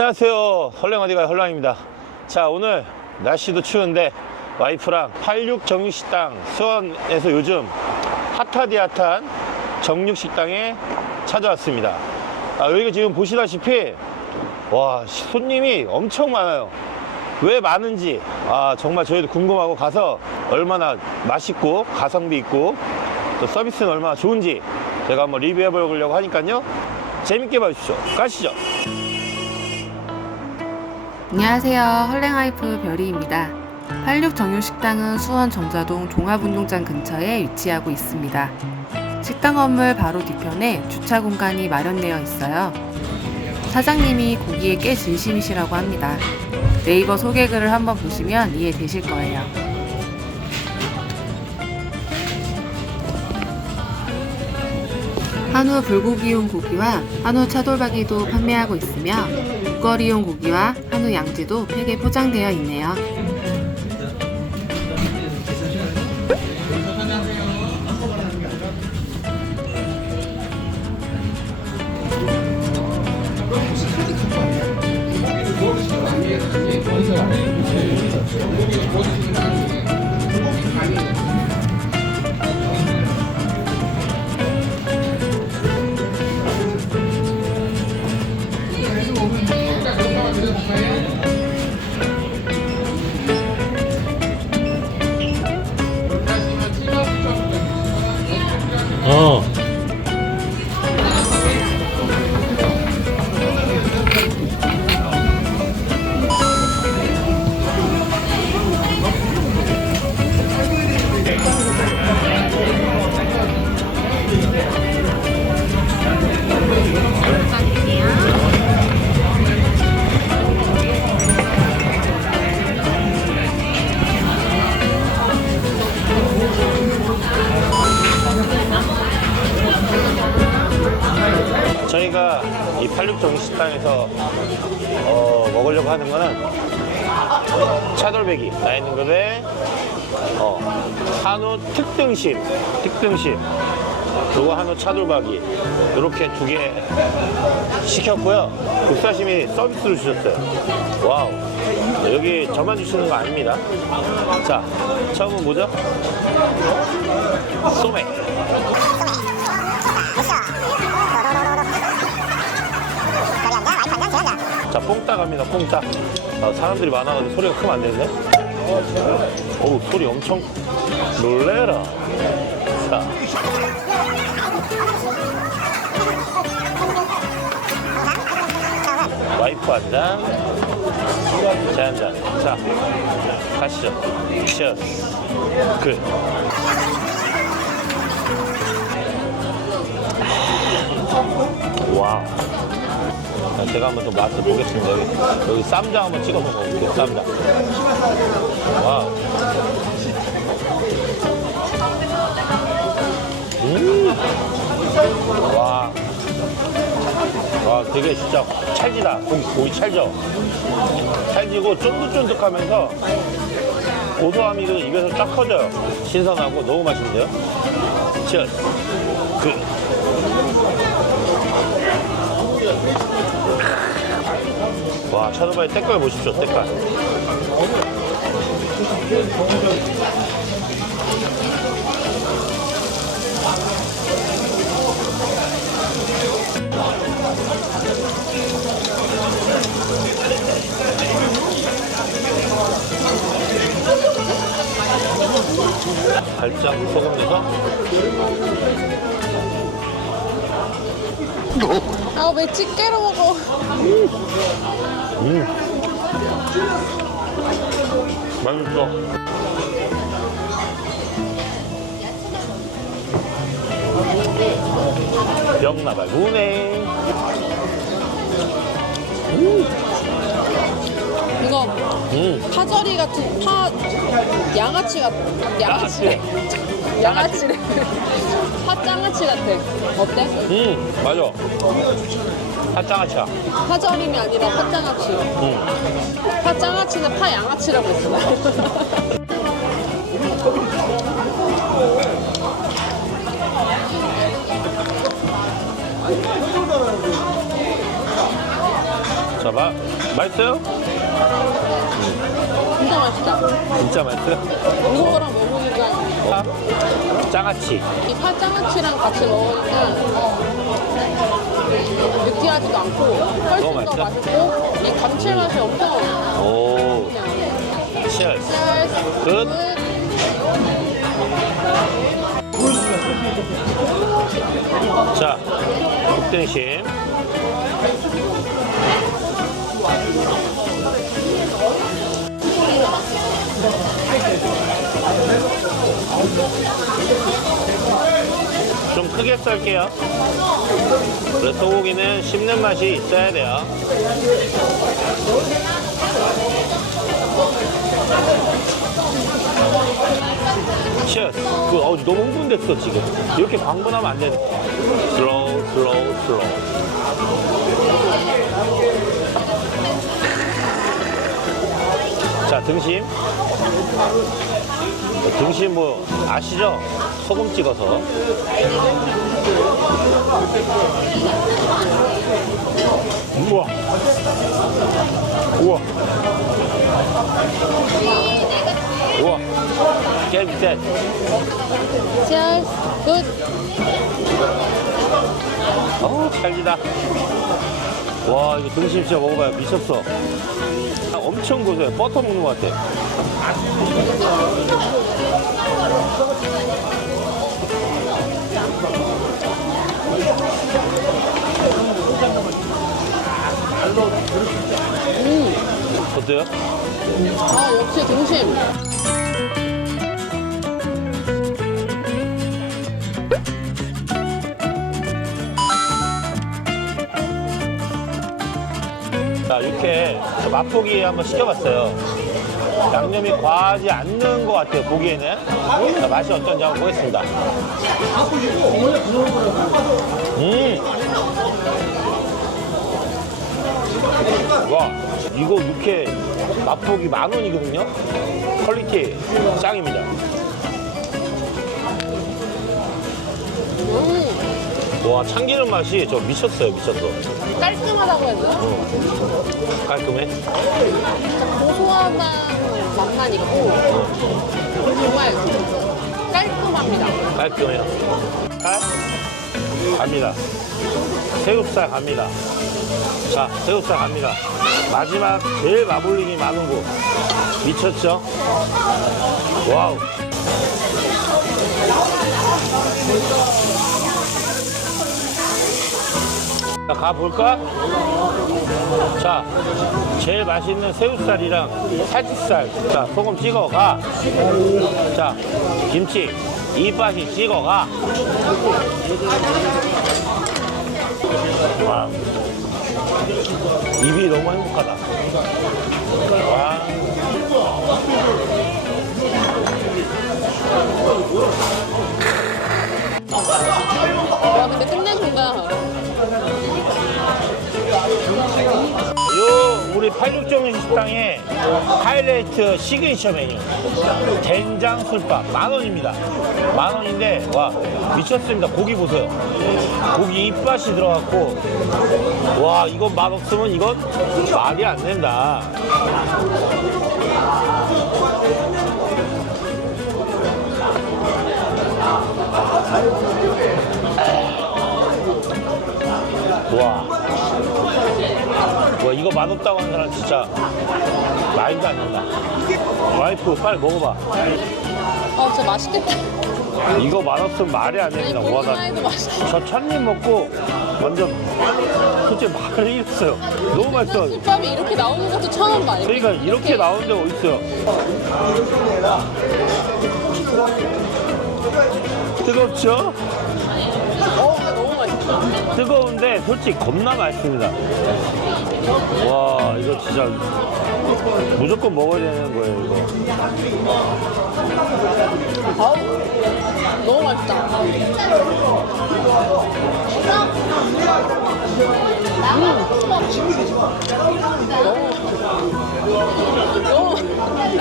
안녕하세요. 헐랭어디가 헐랑입니다. 자, 오늘 날씨도 추운데 와이프랑 86 정육식당 수원에서 요즘 핫하디 핫한 정육식당에 찾아왔습니다. 아, 여기가 지금 보시다시피 와, 손님이 엄청 많아요. 왜 많은지 아, 정말 저희도 궁금하고 가서 얼마나 맛있고 가성비 있고 또 서비스는 얼마나 좋은지 제가 한번 리뷰해 보려고 하니까요. 재밌게 봐주십시오. 가시죠. 안녕하세요. 헐랭하이프 별이입니다. 86 정유식당은 수원 정자동 종합운동장 근처에 위치하고 있습니다. 식당 건물 바로 뒤편에 주차 공간이 마련되어 있어요. 사장님이 고기에 꽤 진심이시라고 합니다. 네이버 소개글을 한번 보시면 이해되실 거예요. 한우 불고기용 고기와 한우 차돌박이도 판매하고 있으며 국거리용 고기와 한우 양지도 팩에 포장되어 있네요. 저희가 이 86 정식당에서 어, 먹으려고 하는 거는 차돌배기. 나 있는 급에 어, 한우 특등심 특등심. 그리고 한우 차돌박이. 이렇게 두 개 시켰고요. 국사심이 서비스로 주셨어요. 와우. 여기 저만 주시는 거 아닙니다. 자 처음은 뭐죠? 소맥 자, 뽕따 갑니다, 뽕따. 아, 사람들이 많아가지고 소리가 크면 안 되는데? 어우, 소리 엄청 놀래라. 자. 와이프 한 잔, 제한 잔. 자, 가시죠. 치어스. 그. 제가 한번 좀 맛을 보겠습니다. 여기, 여기 쌈장 한번 찍어서 먹어볼게요. 쌈장. 와. 음. 와. 와, 되게 진짜 찰지다. 고기, 고기 찰져. 찰지고 쫀득쫀득하면서 고소함이 그 입에서 쫙 퍼져요. 신선하고 너무 맛있는데요? 치얼스. 그. 와, 차도바의 때깔 보십시오, 때깔. 살짝 소금 내서 아 왜 집게로 먹어? 음. 맛있어. 병나발 구네. 이거 음. 파절이 같은 파 양아치 같 양아치래 양아치래 파장 아치 같아 어때? 음, 맞아. 핫장아차. 파절임이 아니라 파장아치 음. 파장아치는 파양아치라고 했어 자, 마, 맛있어요? 진짜 맛있다. 진짜 맛있어요? 이거랑 먹으 파, 장아찌. 이 파장아찌랑 같이 먹으니까 느끼하지도 않고 훨씬 너무 더 맛있어? 맛있고 이 감칠맛이 엄청 오, 치얼스. 짤, 끝. 자, 국등심. 크게 썰게요. 그래 소고기는 씹는 맛이 있어야 돼요. 치얼스. 그, 어, 너무 흥분됐어, 지금. 이렇게 나면 안 돼. 슬로우, 슬로우, 슬로우. 자, 등심. 등심 뭐, 아시죠? 소금 찍어서. 우와. 우와. 우와. 게임 셋. 짤, 굿. 어우, 찰지다. 와, 이거 등심 진짜 먹어봐요. 미쳤어. 아, 엄청 고소해. 버터 먹는 것 같아. 어때요? 아, 역시 등심. 자, 이렇게 맛보기 한번 시켜봤어요. 양념이 과하지 않는 것 같아요, 보기에는. 자, 맛이 어떤지 한번 보겠습니다. 음! 와, 이거 육회 맛보기 만 원이거든요? 퀄리티 짱입니다. 음, 와, 참기름 맛이 저 미쳤어요, 미쳤어. 깔끔하다고 해야 되나? 깔끔해? 고소한 맛만 있고 정말 깔끔합니다. 깔끔해요. 살 갑니다. 새우살 갑니다. 자, 새우살 갑니다. 마지막 제일 마블링이 많은 곳. 미쳤죠? 와우. 자, 가볼까? 자, 제일 맛있는 새우살이랑 살치살. 자, 소금 찍어 가. 자, 김치 이빠시 찍어 가. 와. 입이 너무 행복하다. 와. 와, 86.1 식당의 하이라이트 시그니처 메뉴. 된장 술밥. 만원입니다. 만원인데 와 미쳤습니다. 고기 보세요. 고기 입맛이 들어갔고 와 이거 맛없으면 이건 말이 안 된다. 와. 와 이거 맛없다고 하는 사람 진짜 말도 안 된다 와이프 빨리 먹어봐 아, 진짜 맛있겠다. 이거 맛없으면 말이 안 됩니다 와 나 해도 맛있겠다. 저 첫입 먹고 완전 솔직히 말을 잃었어요 너무 맛있어 솥밥이 이렇게 나오는 것도 처음 봐요. 그러니까 이렇게 나오는 데가 어딨어요 뜨겁죠? 어, 너무 맛있어. 뜨거운데 솔직히 겁나 맛있습니다 와 이거 진짜 무조건 먹어야 되는 거예요 이거 아우, 너무 맛있다. 음.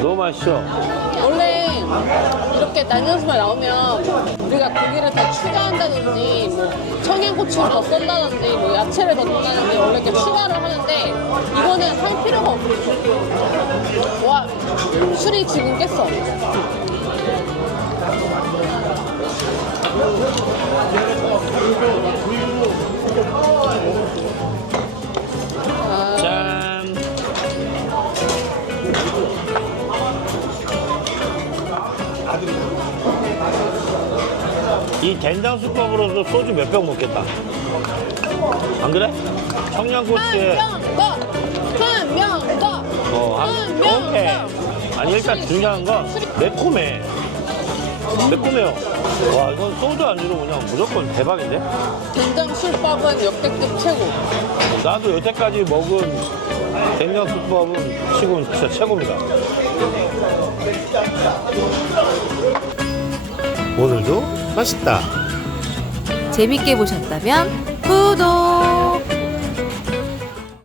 너무, 맛있죠? 원래 이렇게 난장수말 나오면 우리가 고기를 더 추가한다든지 뭐 청양고추를 더 썬다든지 뭐 야채를 더 넣는다든지 원래 이렇게 추가를 하는데 이거는 할 필요가 없어. 와 술이 지금 깼어. 이 된장 수법으로도 소주 몇 병 먹겠다. 안 그래? 청양고추에 한명 더! 어, 한, 한명 오케이. 더! 아니 일단 중요한 건 매콤해. 매콤해요. 와 이건 소주 안주로 그냥 무조건 대박인데? 된장 술밥은 역대급 최고. 나도 여태까지 먹은 된장 수법은 치고는 진짜 최고입니다. 오늘도 맛있다. 재밌게 보셨다면 구독!